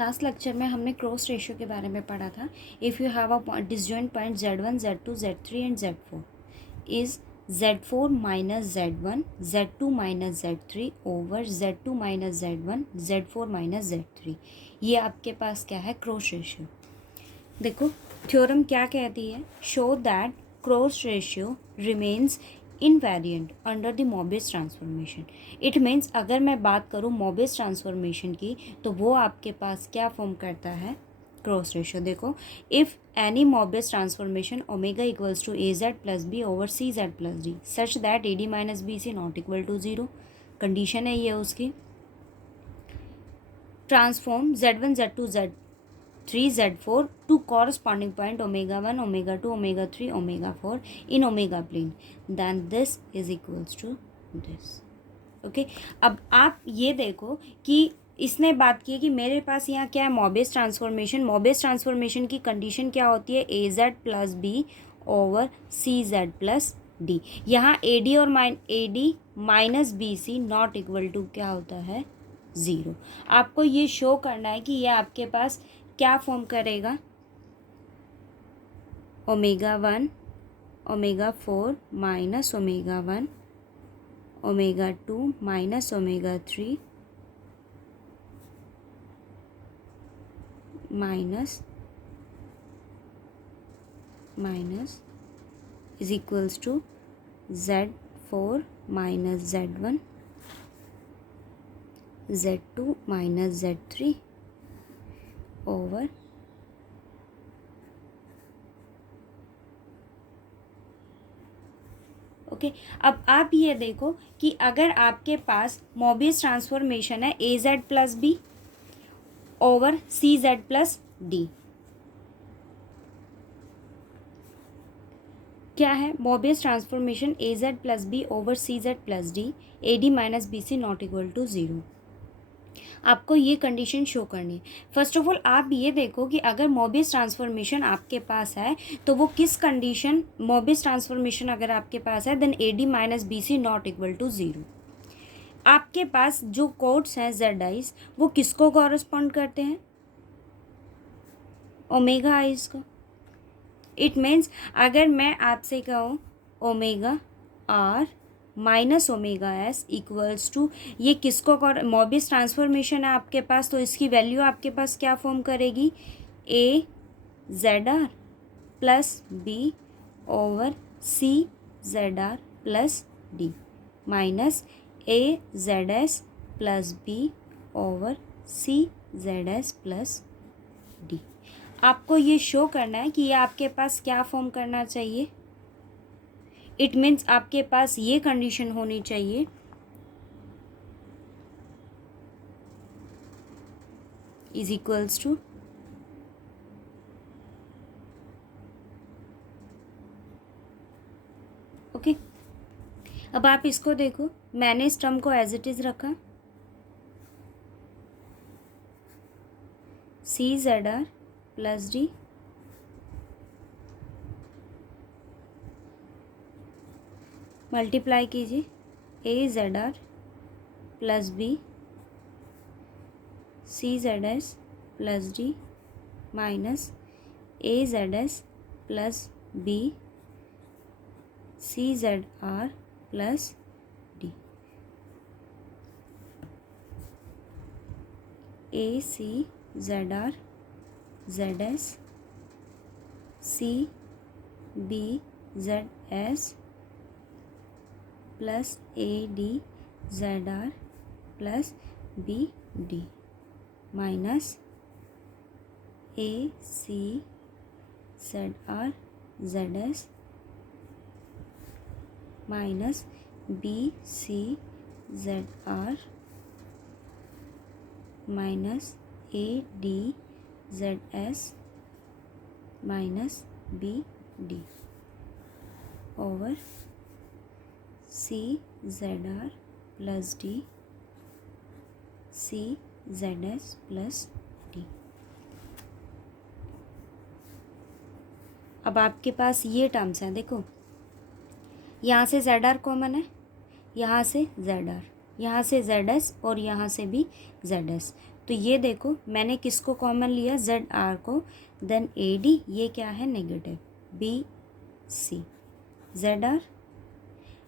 Last lecture में हमने cross ratio के बारे में पढ़ा था. If you have a disjoint point Z1, Z2, Z3 and Z4 is Z4 minus Z1, Z2 minus Z3 over Z2 minus Z1, Z4 minus Z3. ये आपके पास क्या है? Cross ratio. देखो थ्योरम क्या कहती है? Show that cross ratio remains invariant under the Mobius transformation. It means अगर मैं बात करूँ मोबियस ट्रांसफॉर्मेशन की तो वो आपके पास क्या फॉर्म करता है? Cross ratio. देखो if any Mobius transformation omega equals to A Z plus B over C Z plus d such that a D minus B C not equal to zero. Condition है ये उसकी. Transform Z1, Z2, Z3, Z4 to corresponding point omega 1, omega 2, omega 3, omega 4 in omega plane, then this is equals to this. Okay अब आप ये देखो कि इसने बात की है कि मेरे पास यहाँ क्या है? Mobius transformation. मोबियस ट्रांसफॉर्मेशन की कंडीशन क्या होती है? A Z plus B over C Z plus D. यहाँ ए डी और A D minus B C not equal to क्या होता है? ज़ीरो. आपको ये शो करना है कि ये आपके पास क्या फॉर्म करेगा? Omega 1, omega 4 minus omega 1, omega 2 minus omega 3 minus is equals to Z4 minus Z1, Z2 minus Z3 over okay. अब आप ये देखो कि अगर आपके पास मोबियस ट्रांसफॉर्मेशन है A Z plus B over C Z plus D. क्या है? Mobius transformation A Z plus B over C Z plus D A D minus B C not equal to zero. आपको ये condition show करनी है. First of all आप ये देखो कि अगर मोबियस ट्रांसफॉर्मेशन आपके पास है तो वो किस कंडीशन? मोबियस ट्रांसफॉर्मेशन अगर आपके पास है then A D minus B C not equal to zero. आपके पास जो कोड्स हैं जेड आइज वो किसको कॉरस्पॉन्ड करते हैं? ओमेगा आइज को. इट मीन्स अगर मैं आपसे कहूँ omega are minus omega S equals to ये किसको मोबियस ट्रांसफॉर्मेशन है आपके पास तो इसकी वैल्यू आपके पास क्या फॉर्म करेगी? A z are plus B over C Z are plus d minus A z S plus B over C Z S plus d. आपको ये शो करना है कि ये आपके पास क्या फॉर्म करना चाहिए? इट मीन्स आपके पास ये कंडीशन होनी चाहिए इज इक्वल्स टू ओके. अब आप इसको देखो. मैंने इस टर्म को एज इट इज़ रखा c Z are plus d multiply कीजिए a z are plus b C Z S plus d minus A z S plus b C Z are plus D. A c Z r z s c b z S plus a d z are plus B d minus a c Z r z s minus B C Z are minus a d z s minus b D over C Z are plus D C Z S plus D. अब आपके पास ये terms हैं. देखो यहाँ से Z are common है, यहाँ से जेड आर, यहाँ से जेड एस और यहाँ से भी जेड एस. तो ये देखो मैंने किसको कॉमन लिया, जेड आर को, देन ए डी, ये क्या है नेगेटिव, बी सी, जेड आर,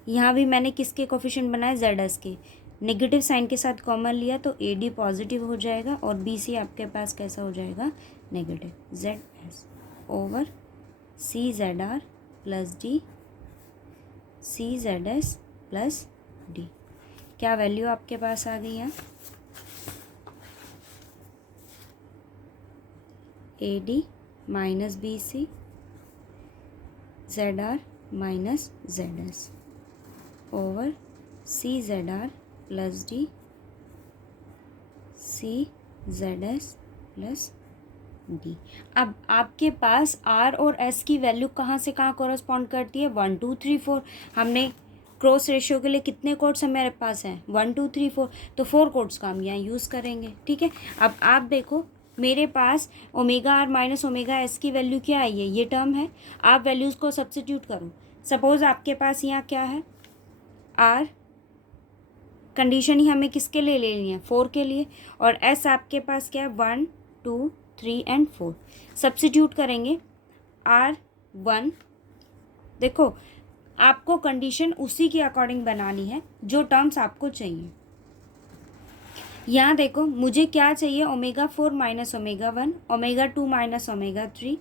यहाँ भी मैंने किसके कोफिशिएंट बनाए, जेड एस के, नेगेटिव साइन के साथ कॉमन लिया तो ए डी पॉजिटिव हो जाएगा और बी सी आपके पास कैसा हो जाएगा, negative, Z S over C Z are plus D C Z S plus D. क्या वैल्यू आपके पास आ गई है, A D minus B C Z are minus Z S over C Z are plus D C Z S plus D. अब आपके पास R और एस की वैल्यू कहाँ से कहाँ कॉरस्पॉन्ड करती है, 1 2 3 4। हमने क्रॉस रेशियो के लिए कितने कोड्स हमारे पास हैं, 1 2 3 4, तो 4 कोड्स का हम यहाँ यूज़ करेंगे, ठीक है। अब आप देखो मेरे पास omega are minus omega s की वैल्यू क्या आई है, ये टर्म है, आप वैल्यूज़ को सब्स्टिट्यूट करो। सपोज़ आपके पास यहाँ क्या है, आर कंडीशन ही हमें किसके लिए ले लेनी है, 4 के लिए, और एस आपके पास क्या है, 1 2 3 एंड 4। सब्स्टिट्यूट करेंगे R1, देखो आपको कंडीशन उसी के अकॉर्डिंग बनानी है जो टर्म्स आपको चाहिए। यहाँ देखो मुझे क्या चाहिए, omega 4 minus omega 1, omega 2 minus omega 3,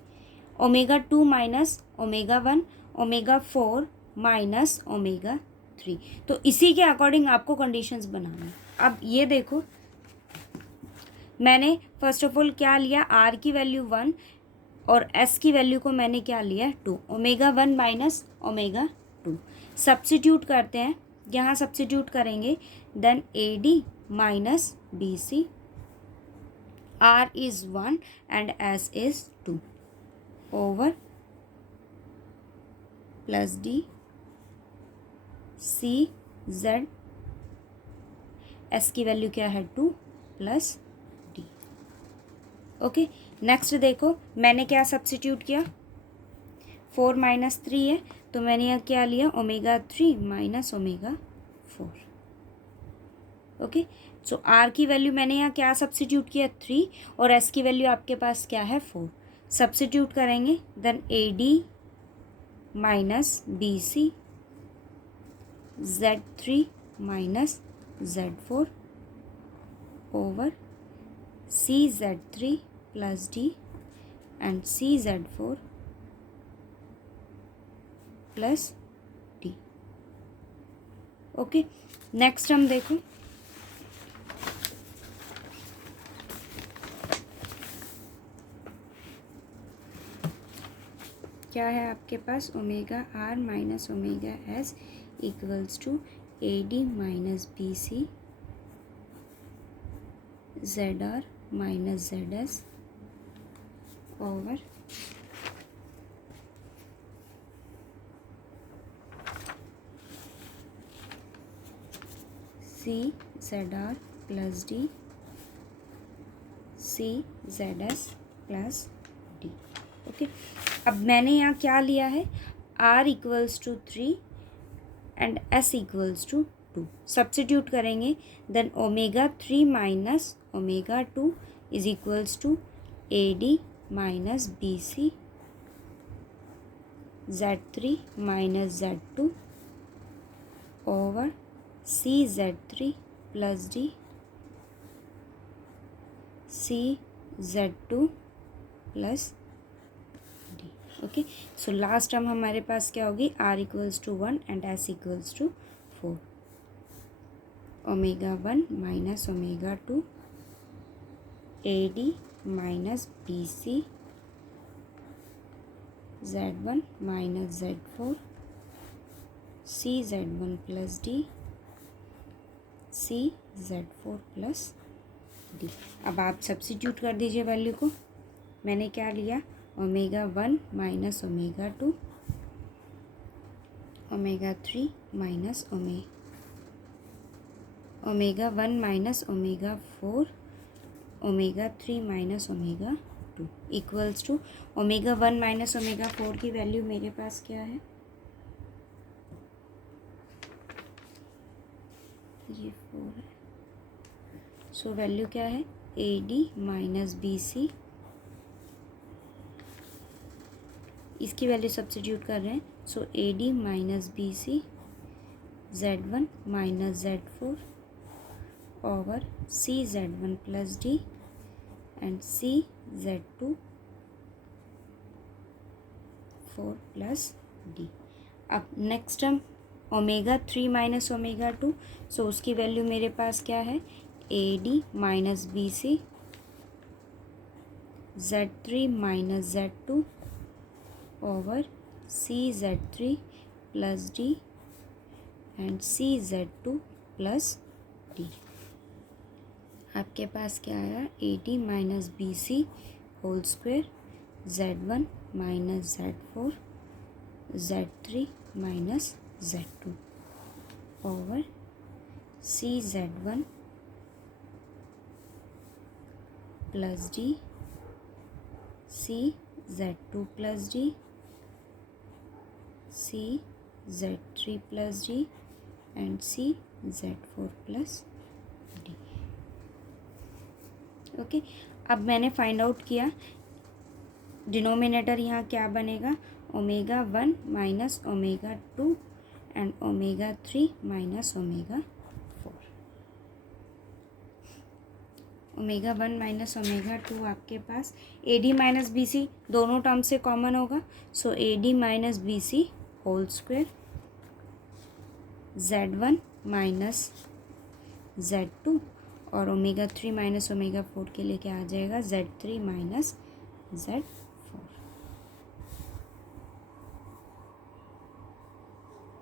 omega 2 minus omega 1, omega 4 minus omega 3। तो इसी के अकॉर्डिंग आपको कंडीशंस बनाना है। अब ये देखो मैंने फर्स्ट ऑफ ऑल क्या लिया, आर की वैल्यू 1 और एस की वैल्यू को मैंने क्या लिया 2, ओमेगा 1 माइनस ओमेगा 2। सब्स्टिट्यूट करते हैं, यहाँ सब्स्टिट्यूट करेंगे, then A D minus B C, R is 1 and S is 2 over plus D C Z, S की वैल्यू क्या है 2 प्लस डी। ओके, नेक्स्ट देखो मैंने क्या सब्स्टिट्यूट किया, 4 माइनस 3 है तो मैंने यहाँ क्या लिया, omega 3 minus omega 4। Okay, so R की वैल्यू मैंने यहाँ क्या सब्स्टिट्यूट किया 3 और एस की वैल्यू आपके पास क्या है 4। सब्स्टिट्यूट करेंगे, then A D minus B C Z3 minus Z4 over CZ3 plus D and CZ4 plus D। Okay, next हम देखो क्या है आपके पास, omega are minus omega S equals to A D minus B C Z are minus Z S over C Z are plus D C Z S plus D. Okay, अब मैंने यहाँ क्या लिया है, R equals to 3 and S equals to 2। Substitute करेंगे, then omega 3 minus omega 2 is equals to A D minus B C Z3 minus Z2 over C Z3 plus D C Z2 plus D. Okay, so last term हमारे पास क्या होगी, R equals to 1 and S equals to 4, omega 1 minus omega 2 A D minus B C Z1 minus Z4 C Z1 plus D C Z4 plus D. अब आप substitute कर दीजिए value को, मैंने क्या लिया, omega 1 minus omega 2 omega 3 minus omega 1 minus omega 4 omega 3 minus omega 2 equals to omega 1 minus omega 4 की value मेरे पास क्या है, ये 4 है, सो वैल्यू क्या है A D minus B c, इसकी वैल्यू सब्स्टिट्यूट कर रहे हैं, so a D minus B C Z1 minus Z4 over c Z1 plus D and c Z2 4 plus D. अब next term omega 3 minus omega 2, so उसकी value मेरे पास क्या है, A D minus B C Z3 minus Z2 over C Z3 plus D and c Z2 plus d. आपके पास क्या आया, a D minus B c whole square Z1 minus Z4 Z3 minus Z2 over c Z1 plus D C Z2 plus D C Z3 plus D and C Z4 plus D. Okay, अब मैंने find out किया denominator यहाँ क्या बनेगा, omega 1 minus omega 2 and omega 3 minus omega 4। Omega 1 minus omega 2 आपके पास a D minus B c दोनों term से कॉमन होगा, so a D minus B c whole square Z1 minus Z2 और ओमेगा 3 माइनस ओमेगा 4 के लिए क्या आ जाएगा, Z3 minus Z4।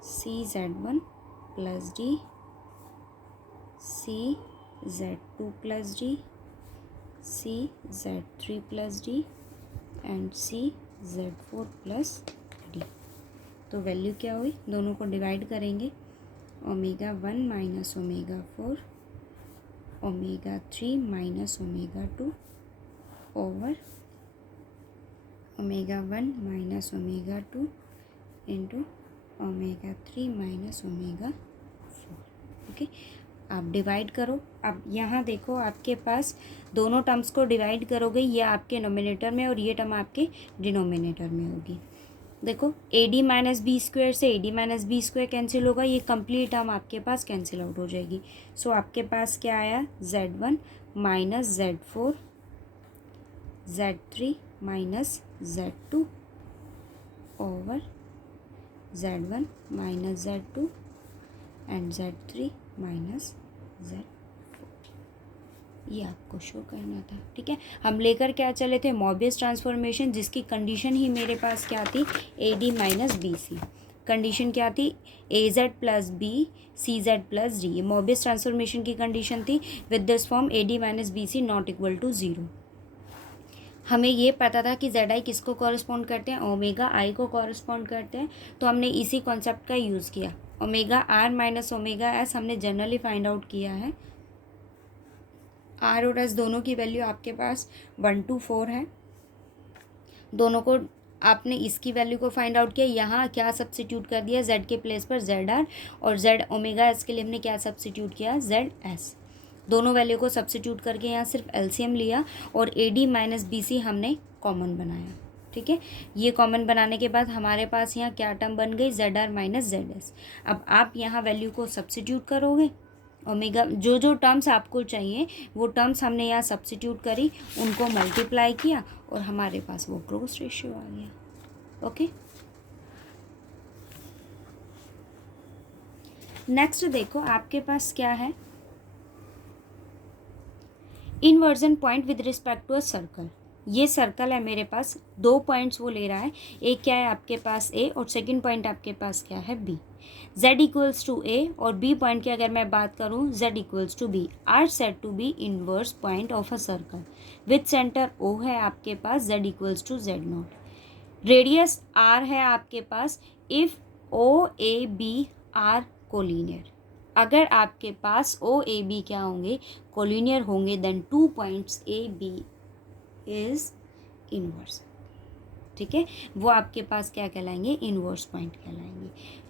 C Z1 plus D C Z2 plus D C Z3 plus D and C Z4 plus D. तो value क्या हुई, दोनों को डिवाइड करेंगे, omega 1 minus omega 4 omega 3 minus omega 2 over omega 1 minus omega 2 into omega 3 minus omega 4। Okay, आप divide करो। अब यहाँ देखो आपके पास दोनों टर्म्स को डिवाइड करोगे, ये आपके नोमिनेटर में और ये टर्म आपके डिनोमिनेटर में होगी। देखो a D minus b square से a D minus b square cancel होगा, ये कंप्लीट टर्म आपके पास कैंसिल आउट हो जाएगी। सो आपके पास क्या आया, Z1 minus Z4 Z3 minus Z2 over Z1 minus Z2 and Z3 minus Z4। ये आपको शो करना था, ठीक है। हम लेकर क्या चले थे, मोबियस ट्रांसफॉर्मेशन, जिसकी कंडीशन ही मेरे पास क्या थी, a D minus B c. Condition क्या थी, a Z plus b C Z plus d. ये मोबियस ट्रांसफॉर्मेशन की कंडीशन थी with this form a D minus B C not equal to 0। हमें ये पता था कि जेड आई किसको कॉरस्पॉन्ड करते हैं, ओमेगा आई को कॉरस्पॉन्ड करते हैं, तो हमने इसी कॉन्सेप्ट का यूज़ किया। Omega are minus omega S हमने जनरली फाइंड आउट किया है। आर और एस दोनों की वैल्यू आपके पास 1 to 4 है। दोनों को आपने इसकी वैल्यू को फाइंड आउट किया, यहाँ क्या सब्स्टिट्यूट कर दिया, जेड के प्लेस पर जेड आर, और जेड ओमेगा एस के लिए हमने क्या सब्स्टिट्यूट किया, जेड एस। दोनों वैल्यू को सब्स्टिट्यूट करके यहाँ सिर्फ एलसीएम लिया और A D minus B C हमने कॉमन बनाया, ठीक है। ये कॉमन बनाने के बाद हमारे पास यहाँ क्या टर्म बन गई, Z are minus Z S. अब आप यहाँ वैल्यू को सब्स्टिट्यूट करोगे, ओमेगा जो जो टर्म्स आपको चाहिए वो टर्म्स हमने यहाँ सब्स्टिट्यूट करी, उनको मल्टीप्लाई किया और हमारे पास वो ग्रोस रेशियो आ गया। ओके, नेक्स्ट देखो आपके पास क्या है, inversion point with respect to a circle. ये सर्कल है मेरे पास, 2 पॉइंट्स वो ले रहा है, एक क्या है आपके पास ए और सेकंड पॉइंट आपके पास क्या है b. z equals to a और b पॉइंट की अगर मैं बात करूँ z equals to b are said to be inverse point of a circle with centre o है आपके पास z equals to z naught. Radius r है आपके पास if o a b are collinear. अगर आपके पास o a b क्या होंगे, कोलिनियर होंगे, then 2 points a b is inverse, ठीक है। वो आपके पास क्या कहलाएंगे, इनवर्स पॉइंट कहलाएंगे।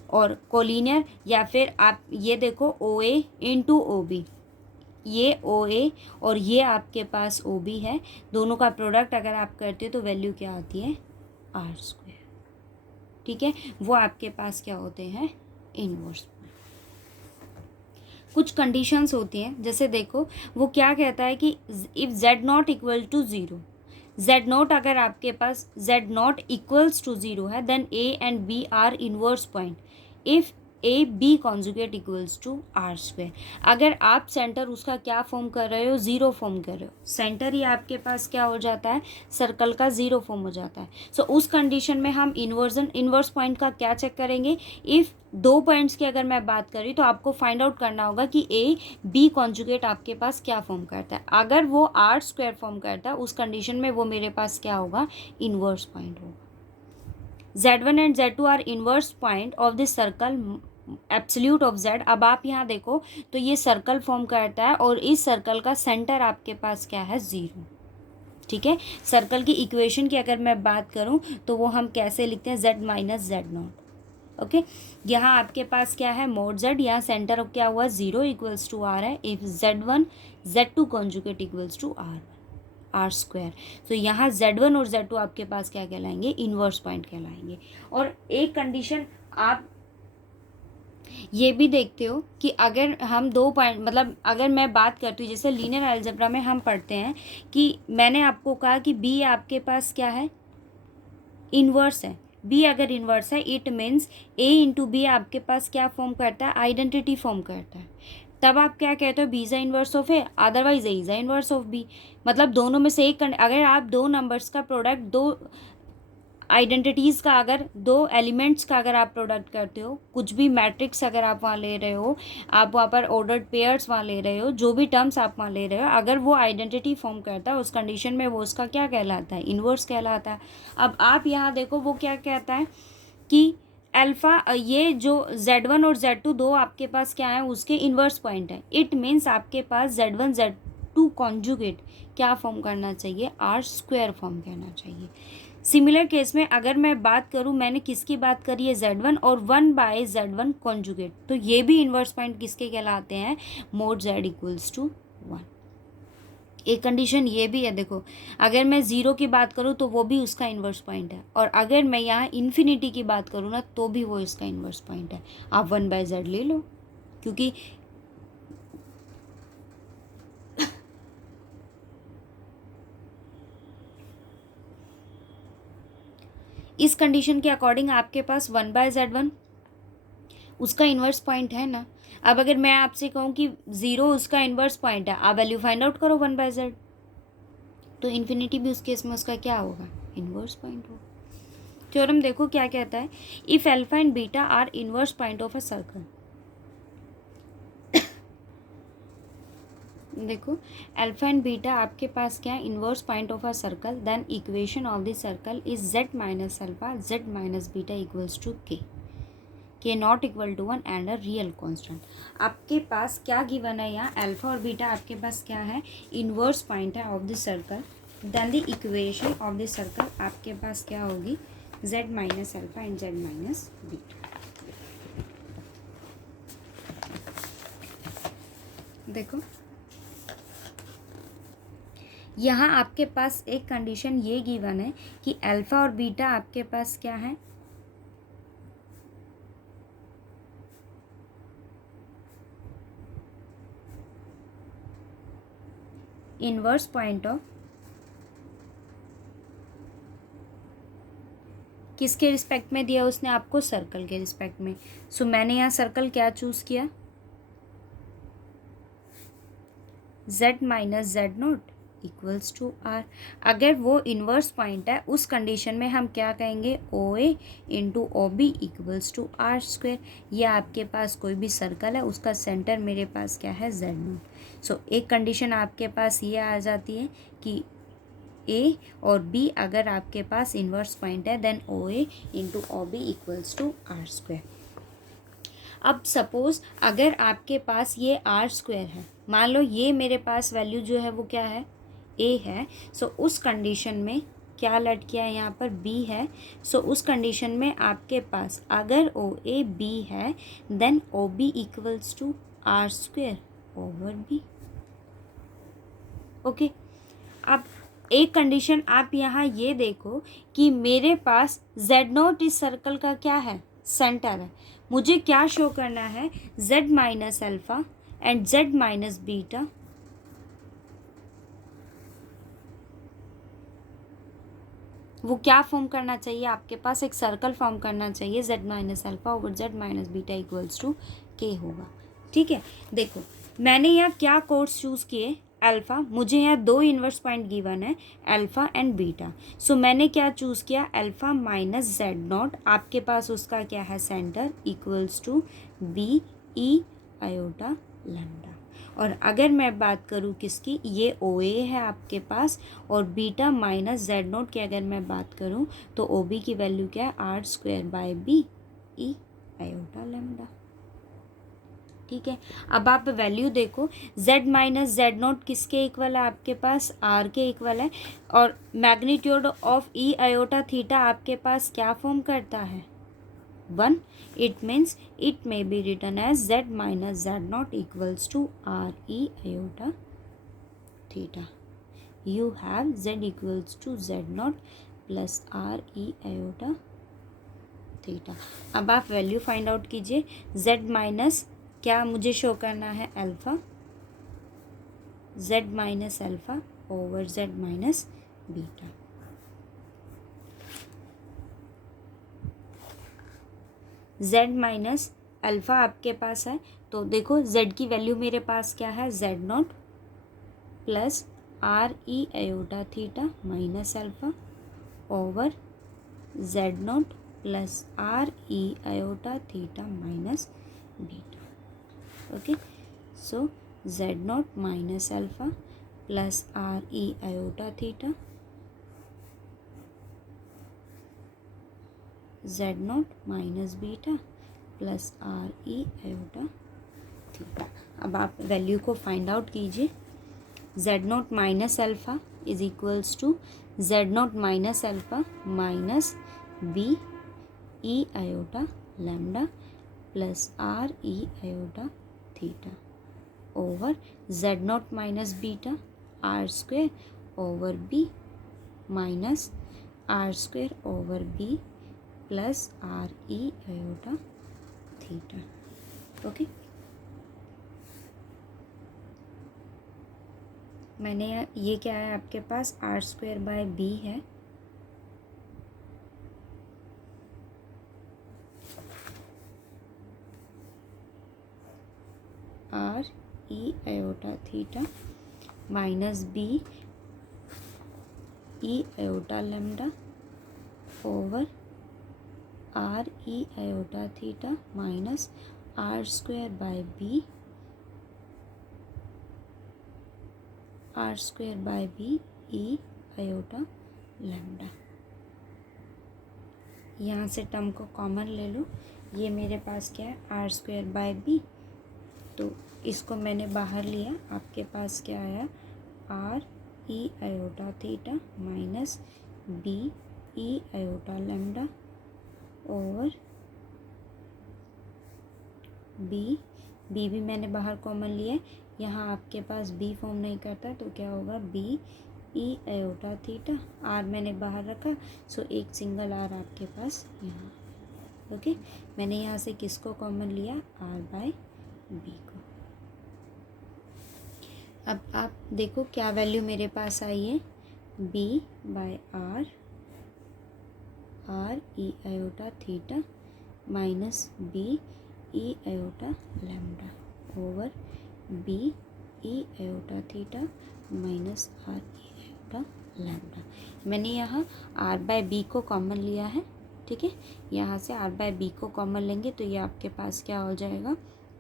और कोलिनियर या फिर आप ये देखो ओ ए इंटू ओ बी, ये ओ ए और ये आपके पास ओ बी है, दोनों का प्रोडक्ट अगर आप करते हो तो वैल्यू क्या आती है, आर स्क्वायर। ठीक है, वो आपके पास क्या होते हैं, इनवर्स। कुछ कंडीशंस होती हैं, जैसे देखो वो क्या कहता है कि if z naught equal to zero, z naught अगर आपके पास z not equals to zero है, then a and b are inverse point if a b conjugate equals to are square. अगर आप सेंटर उसका क्या फॉर्म कर रहे हो, ज़ीरो फॉर्म कर रहे हो, सेंटर ही आपके पास क्या हो जाता है, सर्कल का ज़ीरो फॉर्म हो जाता है। सो उस कंडीशन में हम इन्वर्स पॉइंट का क्या चेक करेंगे, इफ़ दो पॉइंट्स की अगर मैं बात करी तो आपको फाइंड आउट करना होगा कि ए बी कॉन्जुगेट आपके पास क्या फॉर्म करता है। अगर वो आर स्क्वायर फॉर्म करता है, उस कंडीशन में वो मेरे पास क्या होगा, इन्वर्स पॉइंट होगा। Z1 and Z2 are inverse point of this circle absolute of Z। अब आप यहाँ देखो तो ये सर्कल फॉर्म करता है और इस सर्कल का सेंटर आपके पास क्या है, ज़ीरो। ठीक है, सर्कल की इक्वेशन की अगर मैं बात करूँ तो वो हम कैसे लिखते हैं, Z minus Z not. Okay, यहाँ आपके पास क्या है, मोड Z, यहाँ सेंटर ऑफ क्या हुआ, ज़ीरो इक्वल्स टू आर है। If Z1 Z2 conjugate equals to are square, तो यहाँ Z1 और Z2 आपके पास क्या कहलाएंगे, इन्वर्स पॉइंट कहलाएंगे। और एक कंडीशन आप ये भी देखते हो कि अगर हम दो पॉइंट, मतलब अगर मैं बात करती हूँ, जैसे लीनियर अलजेब्रा में हम पढ़ते हैं कि मैंने आपको कहा कि बी आपके पास क्या है, इन्वर्स है। बी अगर इन्वर्स है, it means A into B आपके पास क्या फॉर्म करता है, आइडेंटिटी फॉर्म करता है। तब आप क्या कहते हो, B is inverse of A, otherwise A is inverse of B. मतलब दोनों में से एक अगर आप दो नंबर्स का प्रोडक्ट, दो आइडेंटिटीज़ का, अगर दो एलिमेंट्स का अगर आप प्रोडक्ट करते हो, कुछ भी मैट्रिक्स अगर आप वहाँ ले रहे हो, आप वहाँ पर ऑर्डर्ड पेयर्स वहाँ ले रहे हो, जो भी टर्म्स आप वहाँ ले रहे हो, अगर वो आइडेंटिटी फॉर्म करता है, उस कंडीशन में वो उसका क्या कहलाता है, इन्वर्स कहलाता है। अब आप यहाँ देखो वो क्या कहता है कि अल्फ़ा, ये जो Z1 और Z2 दो आपके पास क्या है, उसके इन्वर्स पॉइंट है। इट मीन्स आपके पास Z1 Z2 कॉन्जुगेट क्या फॉर्म करना चाहिए, आर स्क्वायर फॉर्म करना चाहिए। सिमिलर केस में अगर मैं बात करूं, मैंने किसकी बात करी है, Z1 और 1/Z1 कॉन्जुगेट, तो ये भी इन्वर्स पॉइंट किसके कहलाते हैं, मोड Z इक्वल्स टू 1। एक कंडीशन ये भी है, देखो अगर मैं ज़ीरो की बात करूँ तो वो भी उसका इन्वर्स पॉइंट है, और अगर मैं यहाँ इन्फिनिटी की बात करूँ ना तो भी वो इसका इन्वर्स पॉइंट है। आप 1/Z ले लो, क्योंकि इस कंडीशन के अकॉर्डिंग आपके पास 1/Z1 उसका इन्वर्स पॉइंट है ना। अब अगर मैं आपसे कहूँ कि ज़ीरो उसका इन्वर्स पॉइंट है, आप वैल्यू फाइंड आउट करो 1/Z, तो इन्फिनिटी भी उस केस में उसका क्या होगा, इन्वर्स पॉइंट होगा। थ्योरम देखो क्या कहता है, if alpha and beta are inverse point of a circle. देखो अल्फा एंड बीटा आपके पास क्या है, inverse point of a circle, then equation of the circle is Z minus alpha Z minus beta equals to k not equal to 1 and a real constant. आपके पास क्या given है यहाँ, alpha और बीटा आपके पास क्या है, इन्वर्स पॉइंट है of the circle, then the equation of the circle आपके पास क्या होगी, Z minus alpha and Z minus beta. देखो यहाँ आपके पास एक कंडीशन ये गिवन है कि अल्फा और बीटा आपके पास क्या है, इन्वर्स पॉइंट ऑफ किसके रिस्पेक्ट में दिया उसने आपको, सर्कल के रिस्पेक्ट में। सो मैंने यहाँ सर्कल क्या चूज़ किया, Z minus Z not equals to R. अगर वो इन्वर्स पॉइंट है, उस कंडीशन में हम क्या कहेंगे, o A into O B equals to are square. या आपके पास कोई भी सर्कल है, उसका सेंटर मेरे पास क्या है, जेड नॉट। सो एक कंडीशन आपके पास ये आ जाती है कि ए और बी अगर आपके पास इन्वर्स पॉइंट है, then O A into O B equals to are square. अब सपोज अगर आपके पास ये आर स्क्वायर है, मान लो ये मेरे पास वैल्यू जो है वो क्या है, ए है। सो उस कंडीशन में क्या लटकिया है यहाँ पर, बी है। सो उस कंडीशन में आपके पास अगर ओ ए बी है, then O B equals to are square over B. Okay, अब एक कंडीशन आप यहाँ ये देखो कि मेरे पास z0 इस सर्कल का क्या है, सेंटर है। मुझे क्या शो करना है, z minus alpha and z minus beta वो क्या फॉर्म करना चाहिए, आपके पास एक सर्कल फॉर्म करना चाहिए, z minus alpha over z minus beta equals to k होगा। ठीक है, देखो मैंने यहाँ क्या कोड्स चूज़ किए, अल्फ़ा, मुझे यहाँ दो इन्वर्स पॉइंट गिवन है, अल्फ़ा एंड बीटा। सो मैंने क्या चूज़ किया, अल्फ़ा माइनस z0, आपके पास उसका क्या है, centre, equals to B E iota lambda. और अगर मैं बात करूँ किसकी, ये ओ ए है आपके पास, और बीटा माइनस z0 की अगर मैं बात करूँ तो ओ बी की वैल्यू क्या है, R square by B E iota lambda. ठीक है, अब आप वैल्यू देखो, z माइनस z0 किसके इक्वल है, आपके पास r के इक्वल है, और magnitude of E iota theta आपके पास क्या फॉर्म करता है, 1। It means it may be written as z minus z0 equals to r e iota theta. You have z equals to z0 plus r e iota theta. अब आप value find out कीजिए, z minus क्या मुझे show करना है, alpha, z minus alpha over z minus beta. z minus alpha आपके पास है, तो देखो z की वैल्यू मेरे पास क्या है, z0 plus r e iota theta minus alpha over z0 plus r e iota theta minus beta. Okay, so z0 minus alpha plus r e iota theta, z0 minus beta plus r e iota theta. अब आप value को find out कीजिए, z0 minus alpha is equals to z0 minus alpha minus b e iota lambda plus r e iota theta over z0 minus beta r square over b minus r square over b plus r e iota theta. Okay, मैंने ये क्या है, आपके पास r square by b है, r e iota theta minus b e iota lambda over r e iota theta minus r square by b, r square by b e iota lambda. यहाँ से term को common ले लो, ये मेरे पास क्या है, r स्क्वायर बाय b, तो इसको मैंने बाहर लिया, आपके पास क्या आया, r e iota theta minus b e iota lambda over b भी मैंने बाहर कॉमन लिया है, यहाँ आपके पास b फॉर्म नहीं करता तो क्या होगा, b e iota theta, r मैंने बाहर रखा, सो एक सिंगल r आपके पास यहाँ। ओके, मैंने यहाँ से किसको कॉमन लिया, r बाय b को। अब आप देखो क्या वैल्यू मेरे पास आई है, b by r e iota theta minus b e iota lambda over b e iota theta minus r e iota lambda. मैंने यहाँ r बाय b को कॉमन लिया है, ठीक है, यहाँ से r बाय b को कॉमन लेंगे तो ये आपके पास क्या हो जाएगा,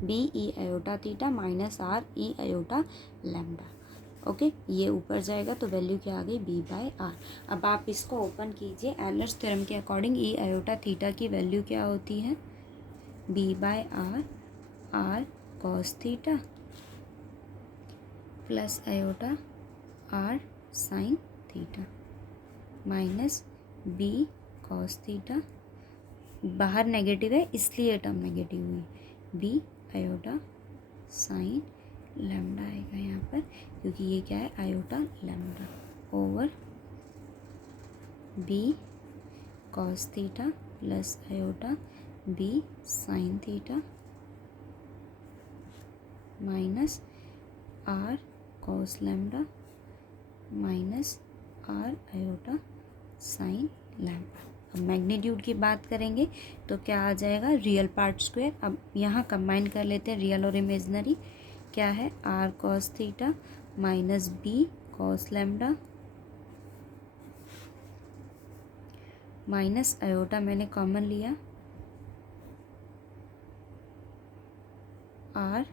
b e iota theta minus r e iota lambda. Okay, ये ऊपर जाएगा तो वैल्यू क्या आ गई, b बाय r। अब आप इसको ओपन कीजिए, एलर्स थ्योरम के अकॉर्डिंग e आयोटा थीटा की वैल्यू क्या होती है, b by r cos theta plus iota r sine theta minus b cos theta, बाहर नेगेटिव है इसलिए टर्म नेगेटिव हुई, b आयोटा साइन लैम्डा आएगा यहाँ पर, क्योंकि ये क्या है, iota lambda over B cos theta plus iota B sine theta minus R cos lambda minus R iota sine lambda. अब मैग्नीट्यूड की बात करेंगे तो क्या आ जाएगा, रियल पार्ट स्क्वायर। अब यहाँ कंबाइन कर लेते हैं रियल और इमेजनरी। क्या है, R cos theta minus B cos lambda minus iota मैंने कॉमन लिया, R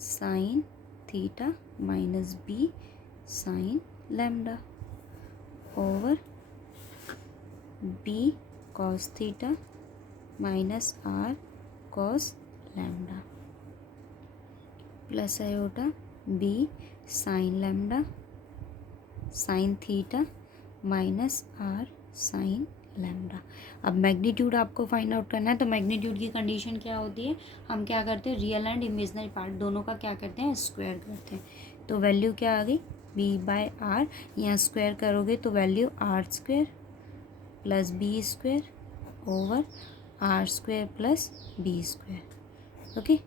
sine theta minus B sine lambda over B cos theta minus R cos lambda plus iota B sine lambda sine theta minus R sine lambda. अब magnitude आपको find out करना है, तो magnitude की condition क्या होती है, हम क्या करते हैं, रियल एंड इमेजनरी पार्ट दोनों का क्या करते हैं, स्क्वायर करते हैं। तो वैल्यू क्या आ गई, बी बाय आर, यहाँ स्क्वायर करोगे तो value R square plus B square over R square plus B square. Okay,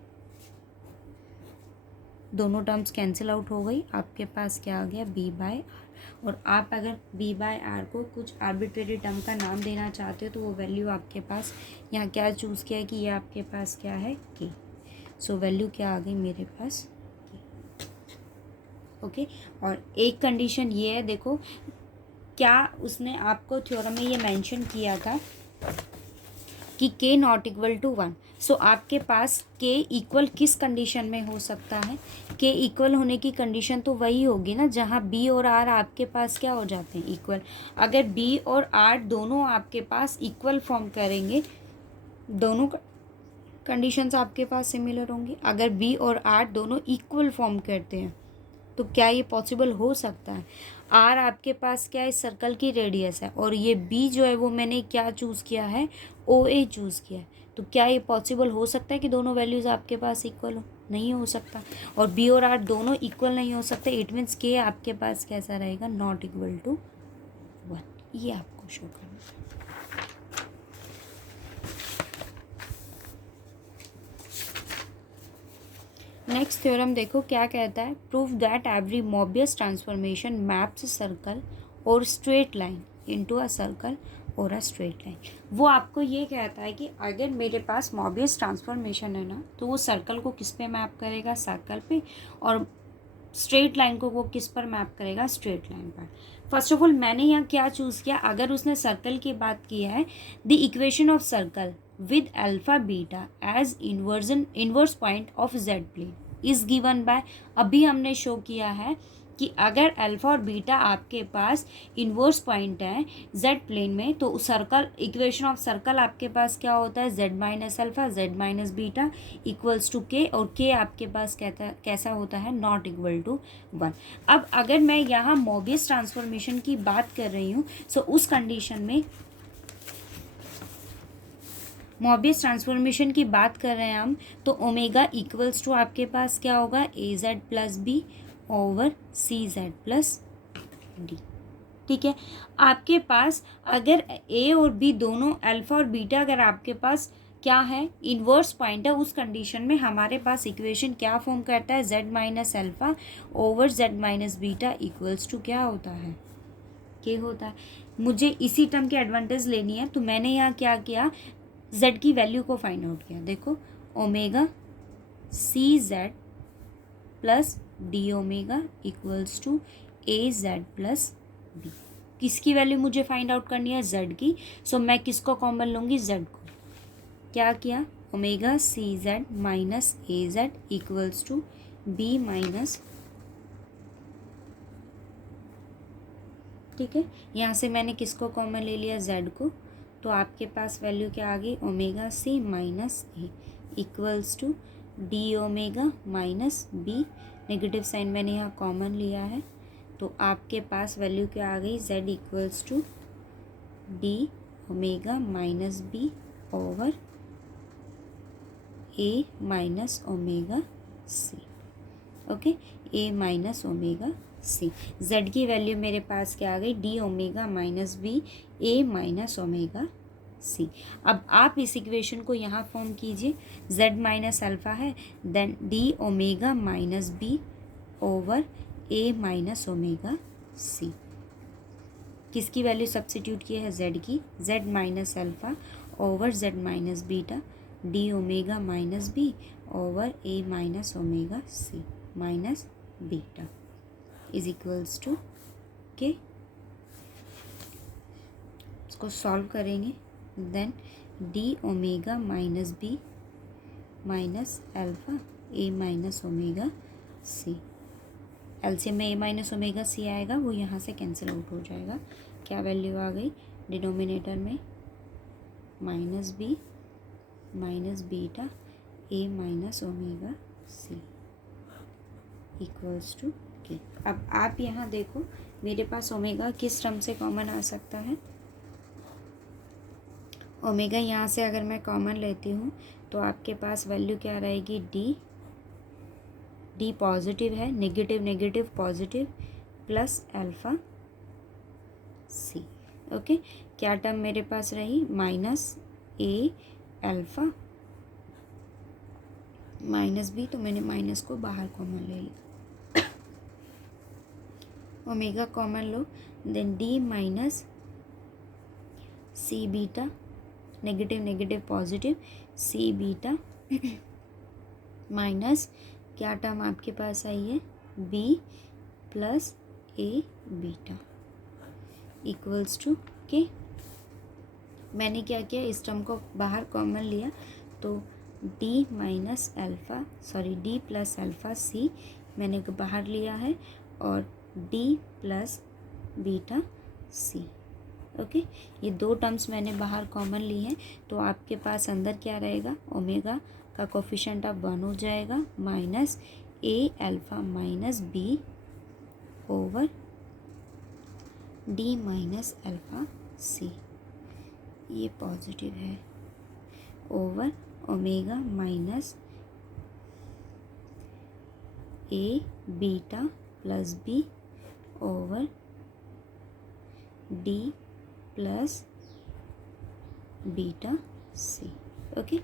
दोनों टर्म्स कैंसिल आउट हो गई, आपके पास क्या आ गया, बी बाय आर। और आप अगर बी बाय आर को कुछ आर्बिट्रेरी टर्म का नाम देना चाहते हो तो वो वैल्यू आपके पास यहाँ क्या चूज़ किया है कि ये आपके पास क्या है, के। सो वैल्यू क्या आ गई मेरे पास, के। ओके, और एक कंडीशन ये है, देखो क्या उसने आपको थ्योरम में ये मेंशन किया था कि k नॉट इक्वल टू 1। सो आपके पास k इक्वल किस कंडीशन में हो सकता है, k इक्वल होने की कंडीशन तो वही होगी ना जहाँ b और r आपके पास क्या हो जाते हैं, इक्वल। अगर b और r दोनों आपके पास इक्वल फॉर्म करेंगे, दोनों कंडीशंस आपके पास सिमिलर होंगी। अगर b और r दोनों इक्वल फॉर्म करते हैं तो क्या ये पॉसिबल हो सकता है। आर आपके पास क्या है, सर्कल की रेडियस है, और ये बी जो है वो मैंने क्या चूज़ किया है, ओ ए चूज़ किया है। तो क्या ये पॉसिबल हो सकता है कि दोनों वैल्यूज़ आपके पास इक्वल हो, नहीं हो सकता। और बी और आर दोनों इक्वल नहीं हो सकते, इट मीन्स के आपके पास कैसा रहेगा, नॉट इक्वल टू 1। ये आपको शो करना है। नेक्स्ट थ्योरम देखो क्या कहता है, prove that every Mobius transformation maps circle or straight line into a circle or a straight line. वो आपको ये कहता है कि अगर मेरे पास मोबियस ट्रांसफॉर्मेशन है ना, तो वो सर्कल को किस पे मैप करेगा, सर्कल पे, और स्ट्रेट लाइन को वो किस पर मैप करेगा, स्ट्रेट लाइन पर। फर्स्ट ऑफ ऑल मैंने यहाँ क्या चूज़ किया, अगर उसने सर्कल की बात की है, the equation of circle with alpha beta as inverse point of z plane is given by, अभी हमने शो किया है कि अगर अल्फा और बीटा आपके पास इन्वर्स पॉइंट है z प्लेन में, तो सर्कल, इक्वेशन ऑफ सर्कल आपके पास क्या होता है, z minus alpha z minus beta equals to k, और k आपके पास कैसा होता है, नॉट इक्वल टू 1। अब अगर मैं यहाँ मोबियस ट्रांसफॉर्मेशन की बात कर रही हूँ, सो उस कंडीशन में मोबियस ट्रांसफॉर्मेशन की बात कर रहे हैं हम, तो ओमेगा इक्वल्स टू आपके पास क्या होगा, ए जेड प्लस बी ओवर सी जेड प्लस डी। ठीक है, आपके पास अगर ए और बी दोनों अल्फा और बीटा अगर आपके पास क्या है, इन्वर्स पॉइंट है, उस कंडीशन में हमारे पास इक्वेशन क्या फॉर्म करता है, Z minus alpha over Z minus beta equals to क्या होता है, के होता है। मुझे इसी टर्म की एडवांटेज लेनी है, तो मैंने यहाँ क्या किया, z की वैल्यू को फाइंड आउट किया। देखो omega C Z plus D omega equals to A Z plus B. किसकी वैल्यू मुझे फाइंड आउट करनी है, z की। सो मैं किसको कॉमन लूँगी, z को। क्या किया, omega C Z minus A Z equals to B minus, ठीक है, यहाँ से मैंने किसको कॉमन ले लिया, z को। तो आपके पास वैल्यू क्या आ गई, omega C minus A equals to D omega minus B, negative sign मैंने यहाँ कॉमन लिया है, तो आपके पास वैल्यू क्या आ गई, z equals to D omega minus B over A minus omega C. Okay, A minus omega C. Z की वैल्यू मेरे पास क्या आ गई, D omega minus B A minus omega C. अब आप इस इक्वेशन को यहाँ फॉर्म कीजिए, जेड माइनस अल्फ़ा है, then D omega minus B over A minus omega C. किसकी वैल्यू सब्सिट्यूट की है, जेड की, Z minus alpha over Z minus beta D omega minus B over A minus omega C minus beta is equals to K. इसको solve करेंगे, then D omega minus B minus alpha A minus omega C. LCM में A minus omega सी आएगा, वो यहाँ से cancel out हो जाएगा। क्या वैल्यू आ गई, डिनोमिनेटर में minus B minus beta A minus omega C equals to K. अब आप यहाँ देखो, मेरे पास ओमेगा किस टर्म से कॉमन आ सकता है, ओमेगा यहाँ से अगर मैं कॉमन लेती हूँ तो आपके पास वैल्यू क्या रहेगी, डी पॉजिटिव है, negative negative positive plus alpha C. Okay, क्या टर्म मेरे पास रही, minus A alpha minus B, तो मैंने माइनस को बाहर कॉमन ले लिया, ओमेगा कॉमन लो, then D minus C beta, negative negative positive C beta minus क्या टर्म आपके पास आई है, B plus A beta equals to K. मैंने क्या किया, इस टर्म को बाहर कॉमन लिया, तो D minus alpha D plus alpha C मैंने बाहर लिया है, और D plus beta C. Okay, ये दो टर्म्स मैंने बाहर कॉमन ली हैं, तो आपके पास अंदर क्या रहेगा, ओमेगा का कोफिशिएंट अब 1 हो जाएगा, minus A alpha minus B over D minus alpha C, ये पॉजिटिव है, over omega minus A beta plus B over D plus beta C. Okay,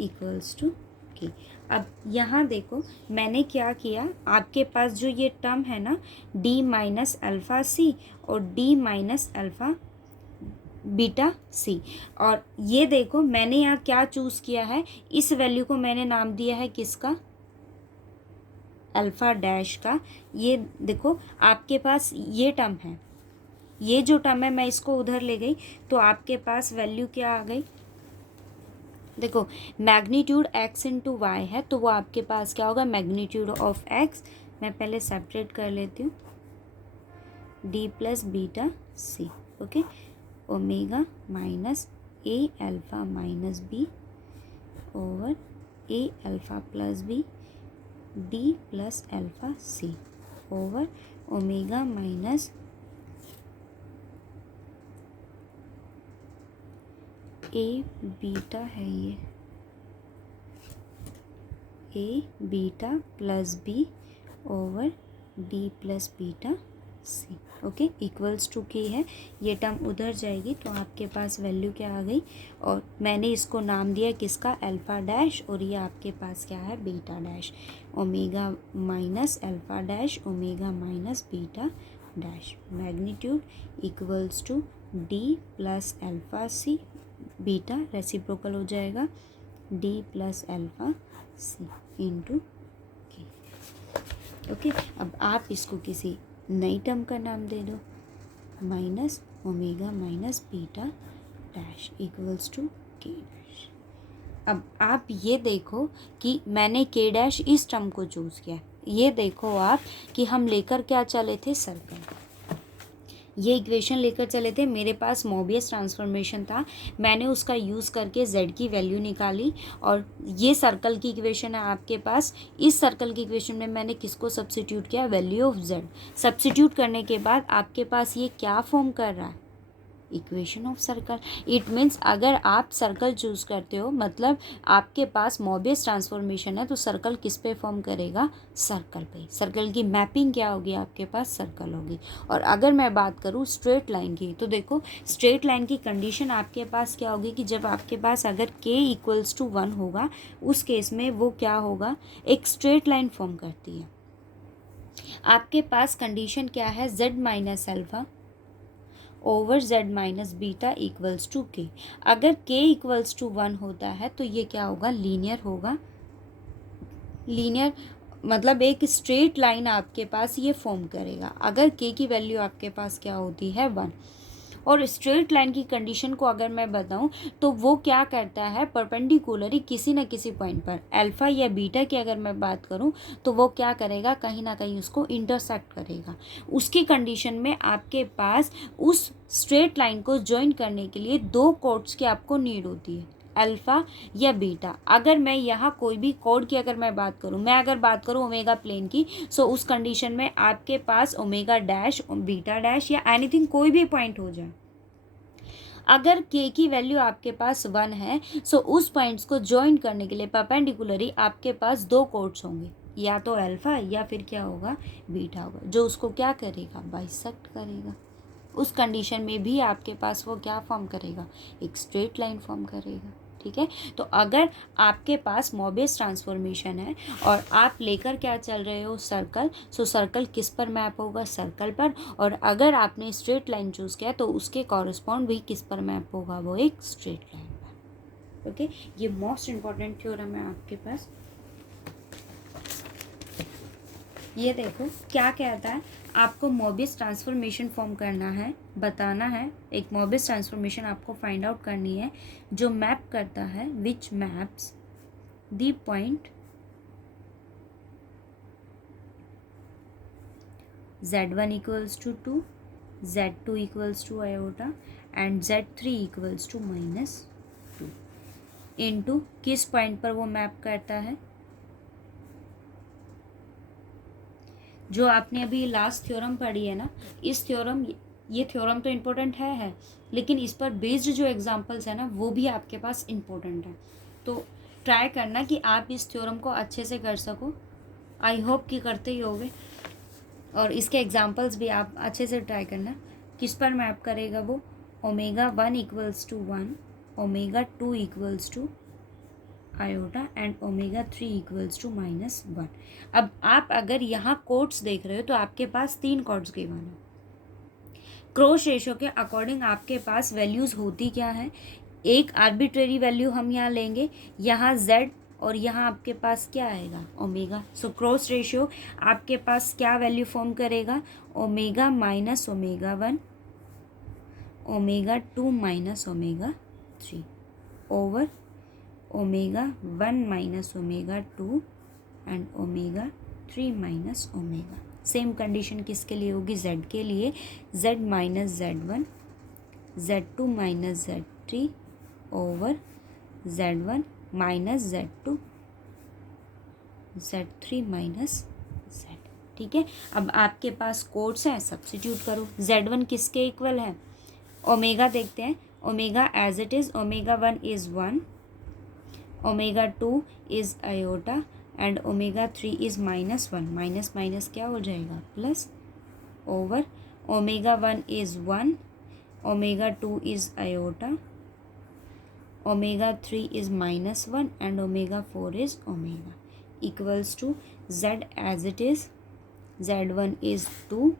equals to K. अब यहाँ देखो, मैंने क्या किया, आपके पास जो ये टर्म है ना, डी माइनस अल्फ़ा सी और डी माइनस अल्फ़ा बीटा सी, और ये देखो मैंने यहाँ क्या चूज़ किया है, इस वैल्यू को मैंने नाम दिया है किसका, अल्फ़ा डैश का। ये देखो आपके पास ये टर्म है, ये जो टर्म है मैं इसको उधर ले गई, तो आपके पास वैल्यू क्या आ गई, देखो मैग्नीट्यूड x इंटू वाई है, तो वो आपके पास क्या होगा, मैग्नीट्यूड ऑफ x, मैं पहले सेपरेट कर लेती हूँ, D plus beta C. Okay, omega minus A alpha minus B over A alpha plus B D plus alpha C over omega minus A beta है, ये A beta plus B over D plus beta C. Okay, equals to K है, ये term उधर जाएगी, तो आपके पास value क्या आ गई, और मैंने इसको नाम दिया किसका, अल्फ़ा डैश, और ये आपके पास क्या है, beta dash, omega minus alpha dash omega minus beta dash, magnitude equals to D plus alpha C, beta reciprocal हो जाएगा, D plus alpha C into K. Okay, अब आप इसको किसी नई टर्म का नाम दे दो, minus omega minus beta dash equals to K dash. अब आप ये देखो कि मैंने के डैश इस टर्म को चूज़ किया, ये देखो आप कि हम लेकर क्या चले थे, सर्कल, ये इक्वेशन लेकर चले थे, मेरे पास मोबियस ट्रांसफॉर्मेशन था, मैंने उसका यूज़ करके z की वैल्यू निकाली, और ये सर्कल की इक्वेशन है आपके पास, इस सर्कल की इक्वेशन में मैंने किसको सब्स्टिट्यूट किया, वैल्यू ऑफ z। सब्स्टिट्यूट करने के बाद आपके पास ये क्या फॉर्म कर रहा है, equation of circle. It means अगर आप सर्कल चूज करते हो मतलब आपके पास मोबियस ट्रांसफॉर्मेशन है, तो सर्कल किस पे फॉर्म करेगा, सर्कल पे। सर्कल की मैपिंग क्या होगी, आपके पास सर्कल होगी। और अगर मैं बात करूँ स्ट्रेट लाइन की, तो देखो स्ट्रेट लाइन की कंडीशन आपके पास क्या होगी कि जब आपके पास अगर k इक्वल्स टू 1 होगा, उस केस में वो क्या होगा, एक स्ट्रेट लाइन फॉर्म करती है। आपके पास कंडीशन क्या है, z minus alpha over z minus beta equals to k। अगर k इक्वल्स टू 1 होता है तो ये क्या होगा, लीनियर होगा। लीनियर मतलब एक स्ट्रेट लाइन आपके पास ये फॉर्म करेगा अगर k की वैल्यू आपके पास क्या होती है, 1। और स्ट्रेट लाइन की कंडीशन को अगर मैं बताऊं तो वो क्या करता है, परपेंडिकुलरली किसी न किसी पॉइंट पर अल्फा या बीटा की अगर मैं बात करूं तो वो क्या करेगा, कहीं ना कहीं उसको इंटरसेक्ट करेगा। उसकी कंडीशन में आपके पास उस स्ट्रेट लाइन को ज्वाइन करने के लिए दो कोड्स की आपको नीड होती है, अल्फ़ा या बीटा। अगर मैं यहाँ कोई भी कोड की अगर मैं बात करूँ, मैं अगर बात करूँ ओमेगा प्लेन की, सो उस कंडीशन में आपके पास ओमेगा डैश, बीटा डैश या एनीथिंग कोई भी पॉइंट हो जाए। अगर k की वैल्यू आपके पास 1 है, सो उस पॉइंट्स को ज्वाइन करने के लिए परपेंडिकुलरली आपके पास दो कोड्स होंगे, या तो अल्फ़ा या फिर क्या होगा, बीटा होगा, जो उसको क्या करेगा, बाइसेक्ट करेगा। उस कंडीशन में भी आपके पास वो क्या फॉर्म करेगा, एक स्ट्रेट लाइन फॉर्म करेगा। ठीक है, तो अगर आपके पास मोबियस ट्रांसफॉर्मेशन है और आप लेकर क्या चल रहे हो, सर्कल, सो सर्कल किस पर मैप होगा, सर्कल पर। और अगर आपने स्ट्रेट लाइन चूज किया तो उसके कॉरस्पॉन्ड भी किस पर मैप होगा, वो एक स्ट्रेट लाइन पर। ओके, ये मोस्ट इंपॉर्टेंट थ्योरम है आपके पास। ये देखो क्या कहता है, आपको मोबियस ट्रांसफॉर्मेशन फॉर्म करना है, बताना है, एक मोबियस ट्रांसफॉर्मेशन आपको फाइंड आउट करनी है जो मैप करता है, which maps the point z1 equals to 2, z2 equals to iota and z3 equals to -2 into किस पॉइंट पर वो मैप करता है, जो आपने अभी लास्ट थ्योरम पढ़ी है ना, इस थ्योरम, ये थ्योरम तो इम्पोर्टेंट है लेकिन इस पर बेस्ड जो एग्जांपल्स है ना वो भी आपके पास इम्पोर्टेंट है। तो ट्राई करना कि आप इस थ्योरम को अच्छे से कर सको। आई होप कि करते ही होगे। और इसके एग्जांपल्स भी आप अच्छे से ट्राई करना। किस पर मैप करेगा वो, omega 1 equals to 1, omega 2 equals to iota and omega 3 equals to -1। अब आप अगर यहाँ कोड्स देख रहे हो तो आपके पास 3 कोड्स गिवन है। क्रॉस रेशियो के अकॉर्डिंग आपके पास वैल्यूज़ होती क्या है, एक आर्बिट्रेरी वैल्यू हम यहाँ लेंगे, यहाँ z और यहाँ आपके पास क्या आएगा, ओमेगा। सो क्रॉस रेशियो आपके पास क्या वैल्यू फॉर्म करेगा, omega minus omega 1, omega 2 minus omega 3 over omega 1 minus omega 2 and omega 3 minus omega. Same condition किसके लिए होगी, z के लिए, z minus z1, z2 minus z3 over z1 minus z2, z3 minus z। ठीक है, अब आपके पास कोड्स हैं, सब्स्टिट्यूट करो। z1 किसके इक्वल है, ओमेगा देखते हैं, omega as it is, omega 1 is 1, omega 2 is iota and omega 3 is -1, minus minus क्या हो जाएगा, plus, over omega 1 is 1, omega 2 is iota, omega 3 is -1 and omega 4 is omega equals to z as it is, z1 is 2,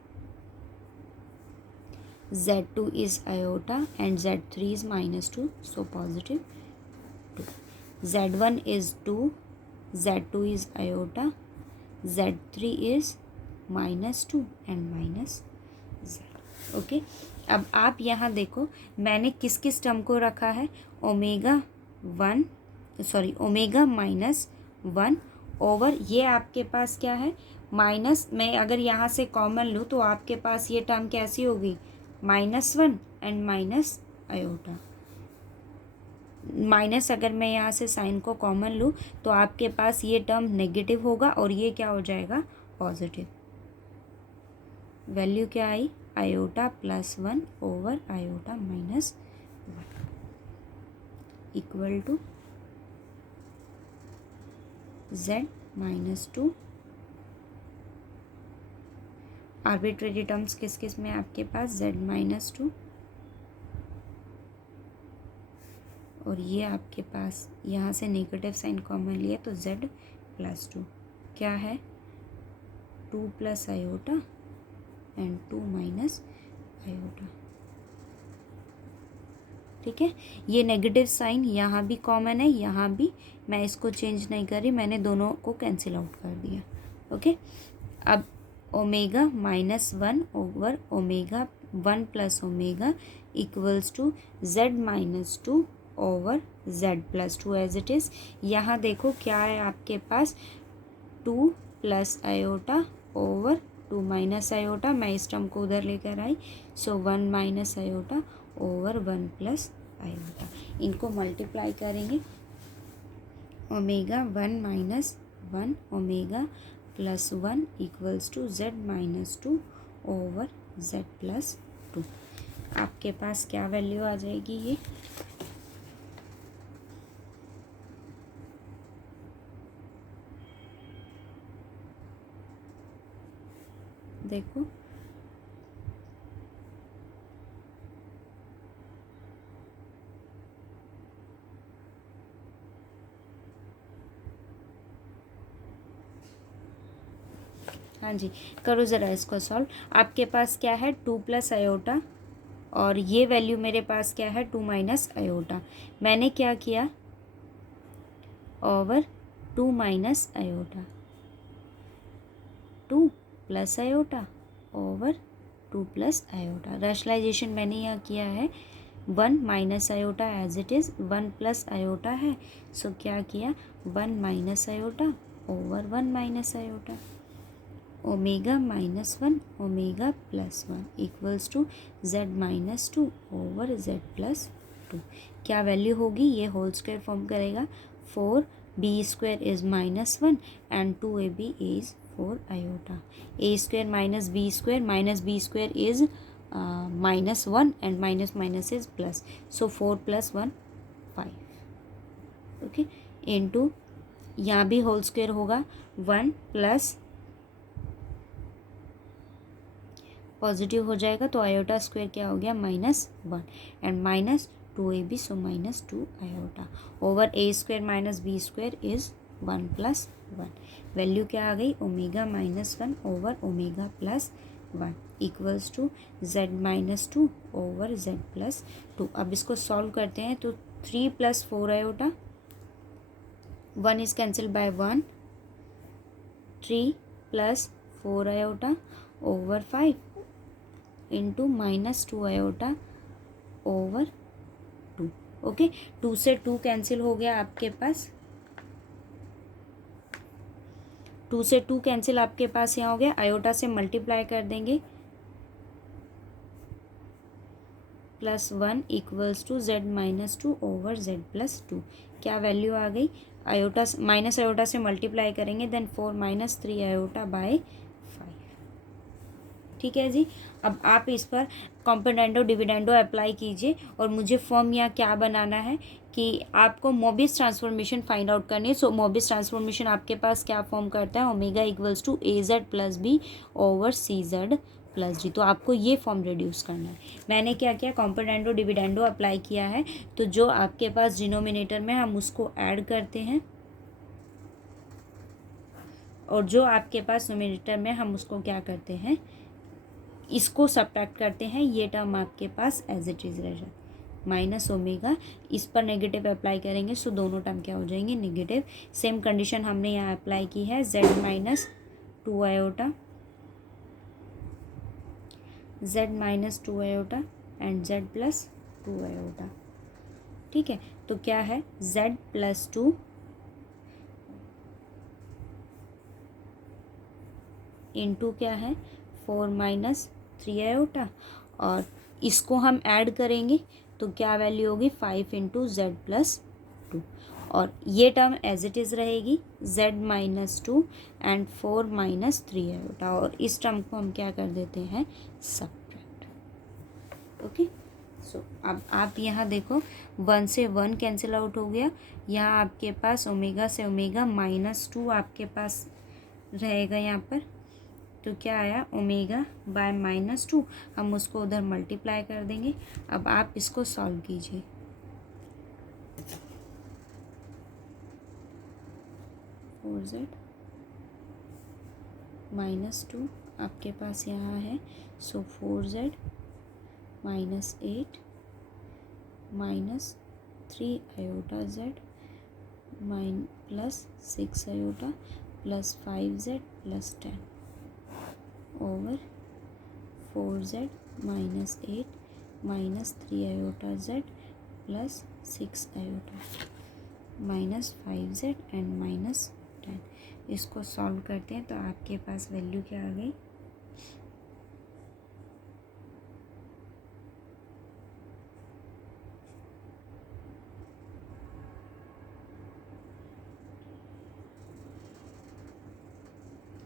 z2 is iota and z3 is -2, so positive 2. z1 is 2, z2 is iota, z3 is -2 and -z। Okay, अब आप यहाँ देखो मैंने किस किस term को रखा है, ओमेगा -1 ओवर ये आपके पास क्या है, माइनस, मैं अगर यहाँ से कॉमन लूँ तो आपके पास ये टर्म कैसी होगी, -1 एंड माइनस आयोटा। माइनस अगर मैं यहाँ से साइन को कॉमन लूँ तो आपके पास ये टर्म नेगेटिव होगा और ये क्या हो जाएगा, पॉजिटिव। वैल्यू क्या आई, iota plus 1 over iota minus 1 equal to z minus 2। Arbitrary terms किस किस में आपके पास, z माइनस 2 और ये आपके पास यहाँ से नेगेटिव साइन कॉमन लिया तो z प्लस 2 क्या है 2 plus iota and 2 minus iota. ठीक है, ये नेगेटिव साइन यहाँ भी कॉमन है, यहाँ भी। मैं इसको चेंज नहीं कर रही, मैंने दोनों को कैंसिल आउट कर दिया। ओके, अब omega minus 1 over omega 1 plus omega equals to z minus 2 over z plus 2 as it is. यहाँ देखो क्या है आपके पास 2 plus iota over 2 minus iota, मैं इस टर्म को उधर लेकर आई, so 1 minus iota over 1 plus iota. इनको मल्टीप्लाई करेंगे, omega 1 minus 1 omega plus 1 equals to z minus 2 over z plus 2। आपके पास क्या वैल्यू आ जाएगी, ये देखो हाँ जी, करो ज़रा इसको सॉल्व। आपके पास क्या है 2 प्लस आयोटा और ये वैल्यू मेरे पास क्या है 2 माइनस आयोटा। मैंने क्या किया over 2 minus iota, 2 plus iota over 2 plus iota. Rationalisation मैंने यहाँ किया है 1 minus iota as it is, 1 plus iota है, सो क्या किया 1 minus iota over 1 minus iota. Omega minus 1 omega plus 1 equals to z minus 2 over z plus 2। क्या value होगी, ये होल स्क्वायर फॉर्म करेगा 4b square is minus 1 and 2ab is 4 iota. a square minus b square is minus 1 and minus minus is plus, so 4 plus 1 5 okay into यहाँ भी whole square होगा 1 plus positive हो जाएगा तो iota square क्या हो गया minus 1 and minus 2ab, so minus 2 iota over a square minus b square is 1 plus 1। Value क्या आ गई omega minus 1 over omega plus 1 equals to z minus 2 over z plus 2। अब इसको सॉल्व करते हैं तो 3 plus 4 iota, 1 is cancel by 1, 3 plus 4 iota over 5 into minus 2 iota over 2। Okay, 2 से 2 cancel हो गया आपके पास, 2 से 2 कैंसिल आपके पास यहाँ हो गया, आयोटा से मल्टीप्लाई कर देंगे plus 1 equals to z minus 2 over z plus 2। क्या वैल्यू आ गई, आयोटा माइनस आयोटा से मल्टीप्लाई करेंगे देन 4 माइनस 3 आयोटा बाय 5। ठीक है जी, अब आप इस पर कॉम्पोनेंडो डिविडेंडो अप्लाई कीजिए और मुझे फॉर्म यहाँ क्या बनाना है कि आपको मोबिस ट्रांसफॉर्मेशन फाइंड आउट करनी है। सो मोबिस ट्रांसफॉर्मेशन आपके पास क्या फॉर्म करता है, omega equals to AZ plus B over CZ plus D। तो आपको ये फॉर्म रिड्यूस करना है। मैंने क्या किया, कॉम्पोनेंडो डिविडेंडो अप्लाई किया है, तो जो आपके पास डिनोमिनेटर में हम उसको ऐड करते हैं और जो आपके पास न्यूमरेटर में हम उसको क्या करते हैं, इसको सब्ट्रैक्ट करते हैं। ये टर्म आपके पास एज इट इज़ रह जाए माइनस ओमेगा, इस पर नेगेटिव अप्लाई करेंगे सो दोनों टर्म क्या हो जाएंगे नेगेटिव। सेम कंडीशन हमने यहाँ अप्लाई की है, z minus 2 iota, z minus 2 iota and z plus 2 iota. ठीक है, तो क्या है z प्लस 2 इंटू क्या है 4 माइनस 3 आयोटा और इसको हम ऐड करेंगे तो क्या वैल्यू होगी 5 इंटू z प्लस 2 और ये टर्म एज इट इज़ रहेगी z minus 2 and 4 minus 3 iota और इस टर्म को हम क्या कर देते हैं सब्ट्रैक्ट। ओके। सो अब आप यहाँ देखो 1 से 1 कैंसिल आउट हो गया, यहाँ आपके पास ओमेगा से ओमेगा -2 आपके पास रहेगा यहाँ पर। तो क्या आया, ओमेगा बाय -2, हम उसको उधर मल्टीप्लाई कर देंगे। अब आप इसको सॉल्व कीजिए। -4z -2 आपके पास यहाँ है, सो 4z -8 -3 iota z plus 6 iota plus 5z plus 10 over 4z -8 -3 iota z plus 6 iota -5z and -10। इसको सॉल्व करते हैं तो आपके पास वैल्यू क्या आ गई,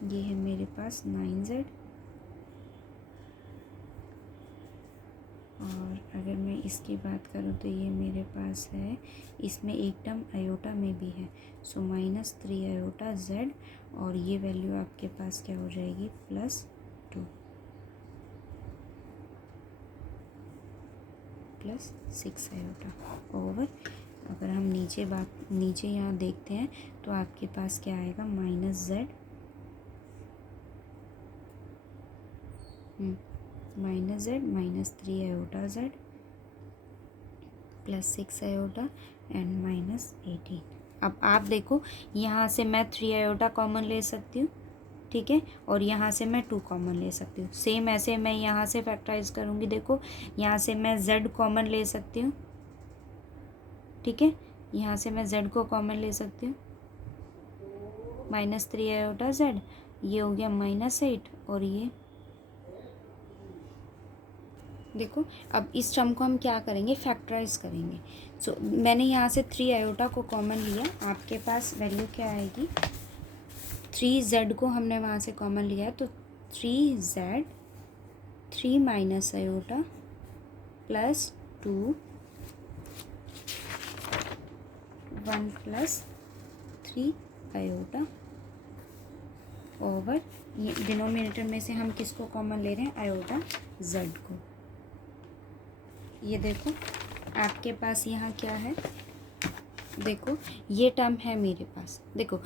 ये है मेरे पास 9z। और अगर मैं इसकी बात करूँ तो ये मेरे पास है, इसमें एक टर्म आयोटा में भी है, सो -3 आयोटा z, और ये वैल्यू आपके पास क्या हो जाएगी, +2 प्लस 6 आयोटा ओवर। अगर हम नीचे यहाँ देखते हैं तो आपके पास क्या आएगा, -z -3 iota z plus 6 iota and -18। अब आप देखो यहाँ से मैं 3 आयोटा कॉमन ले सकती हूँ, ठीक है, और यहाँ से मैं 2 कॉमन ले सकती हूँ। सेम ऐसे मैं यहाँ से फैक्टराइज करूँगी, देखो यहाँ से मैं z कॉमन ले सकती हूँ, ठीक है, यहाँ से मैं z को कॉमन ले सकती हूँ, -3 आयोटा z, ये हो गया -8, और ये देखो। अब इस टर्म को हम क्या करेंगे, फैक्टराइज करेंगे। सो मैंने यहाँ से 3 आयोटा को कॉमन लिया, आपके पास वैल्यू क्या आएगी, 3z को हमने वहाँ से कॉमन लिया, तो 3z 3 minus iota plus 2 1 plus 3 iota over, ये डिनोमिनेटर में से हम किसको कॉमन ले रहे हैं, आयोटा z को। ये देखो आपके पास यहाँ क्या है, देखो ये टर्म है मेरे पास। देखो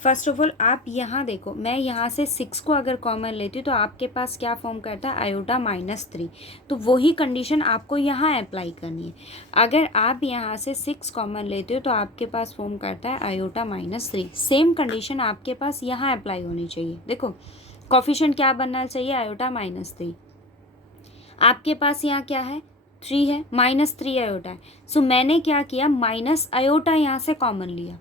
फर्स्ट ऑफ ऑल आप यहाँ देखो, मैं यहाँ से 6 को अगर कॉमन लेती हूँ तो आपके पास क्या फॉर्म करता है, आयोटा -3, तो वही कंडीशन आपको यहाँ अप्लाई करनी है। अगर आप यहाँ से 6 कॉमन लेते हो तो आपके पास फॉर्म करता है आयोटा -3। सेम कंडीशन आपके पास यहाँ अप्लाई होनी चाहिए। देखो कोफिशिएंट क्या बनना चाहिए, आयोटा -3। आपके पास यहाँ क्या है, 3 है, -3 आयोटा है, सो मैंने क्या किया, माइनस आयोटा यहाँ से कॉमन लिया,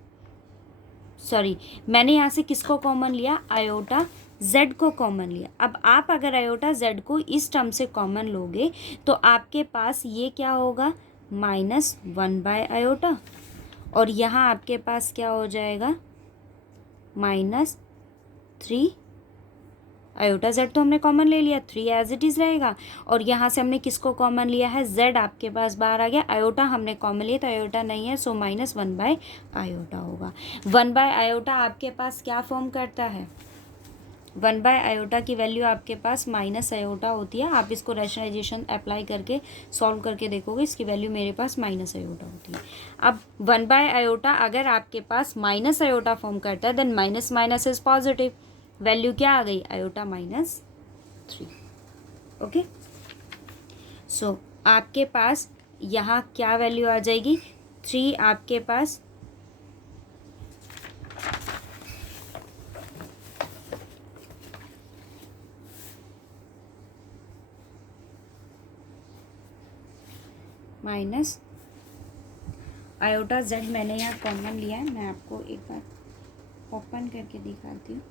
सॉरी मैंने यहाँ से किसको कॉमन लिया, आयोटा z को कॉमन लिया। अब आप अगर आयोटा z को इस टर्म से कॉमन लोगे तो आपके पास ये क्या होगा, -1/आयोटा, और यहाँ आपके पास क्या हो जाएगा, -3 आयोटा z तो हमने कॉमन ले लिया, 3 एज इट इज़ रहेगा, और यहाँ से हमने किसको कॉमन लिया है, z आपके पास बाहर आ गया, आयोटा हमने कॉमन लिया तो आयोटा नहीं है, सो -1/आयोटा होगा। 1/आयोटा आपके पास क्या फॉर्म करता है, 1/आयोटा की वैल्यू आपके पास -आयोटा होती है। आप इसको रैशनलाइजेशन अप्लाई करके सॉल्व करके देखोगे, इसकी वैल्यू मेरे पास -आयोटा होती है। अब 1/आयोटा अगर आपके पास -आयोटा फॉर्म करता है then minus minus is positive, value क्या आ गई, आयोटा -3। ओके, सो आपके पास यहाँ क्या वैल्यू आ जाएगी, 3 आपके पास माइनस आयोटा z मैंने यहाँ कॉमन लिया है, मैं आपको एक बार ओपन करके दिखाती हूँ।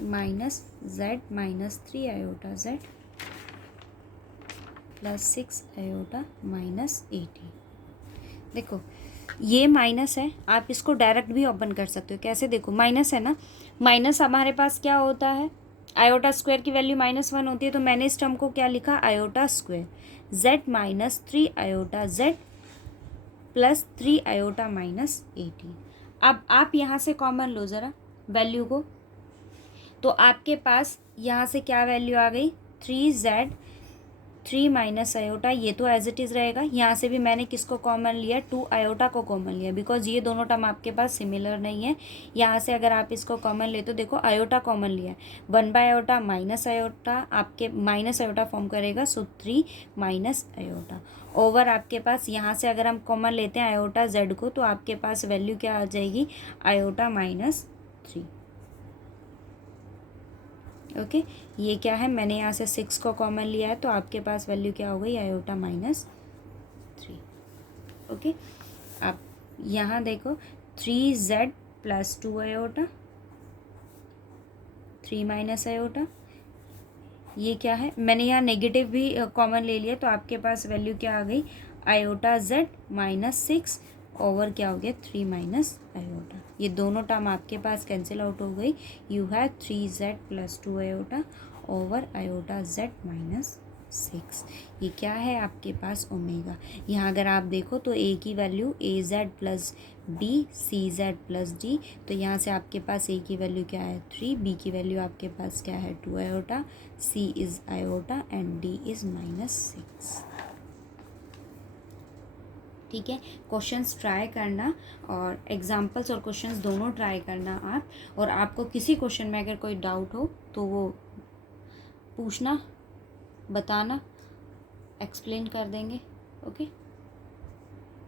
-z -3 iota z plus 6 iota -18। देखो ये माइनस है, आप इसको डायरेक्ट भी ओपन कर सकते हो। कैसे? देखो माइनस है ना, माइनस हमारे पास क्या होता है, आयोटा स्क्वायर की वैल्यू -1 होती है, तो मैंने इस टर्म को क्या लिखा, iota square z minus 3 iota z plus 3 iota minus 18। अब आप यहाँ से कॉमन लो ज़रा वैल्यू को, तो आपके पास यहाँ से क्या वैल्यू आ गई, 3z 3 माइनस आयोटा, ये तो एज इट इज़ रहेगा। यहाँ से भी मैंने किसको कॉमन लिया, 2 आयोटा को कॉमन लिया, बिकॉज ये दोनों टर्म आपके पास सिमिलर नहीं है। यहाँ से अगर आप इसको कॉमन ले तो देखो आयोटा कॉमन लिया है, 1/आयोटा माइनस आयोटा आपके माइनस आयोटा फॉर्म करेगा, सो 3 माइनस आयोटा ओवर आपके पास। यहाँ से अगर हम कॉमन लेते हैं आयोटा z को, तो आपके पास वैल्यू क्या आ जाएगी, आयोटा -3। ओके ये क्या है, मैंने यहाँ से 6 को कॉमन लिया है, तो आपके पास वैल्यू क्या हो गई, आयोटा -3। ओके अब यहाँ देखो 3z plus 2 iota 3 minus iota, ये क्या है, मैंने यहाँ नेगेटिव भी कॉमन ले लिया, तो आपके पास वैल्यू क्या आ गई, आयोटा z -6 ओवर क्या हो गया, 3 माइनस आयोटा। ये दोनों टर्म आपके पास कैंसिल आउट हो गई। You have 3z plus 2 iota over iota z -6। ये क्या है आपके पास, ओमेगा। यहाँ अगर आप देखो तो a की value az plus b, cz plus d, तो यहाँ से आपके पास a की वैल्यू क्या है 3, b की वैल्यू आपके पास क्या है 2 iota, c is iota and d is -6। ठीक है, क्वेश्चंस ट्राई करना और एग्जांपल्स और क्वेश्चंस दोनों ट्राई करना आप, और आपको किसी क्वेश्चन में अगर कोई डाउट हो तो वो पूछना, बताना, एक्सप्लेन कर देंगे। ओके।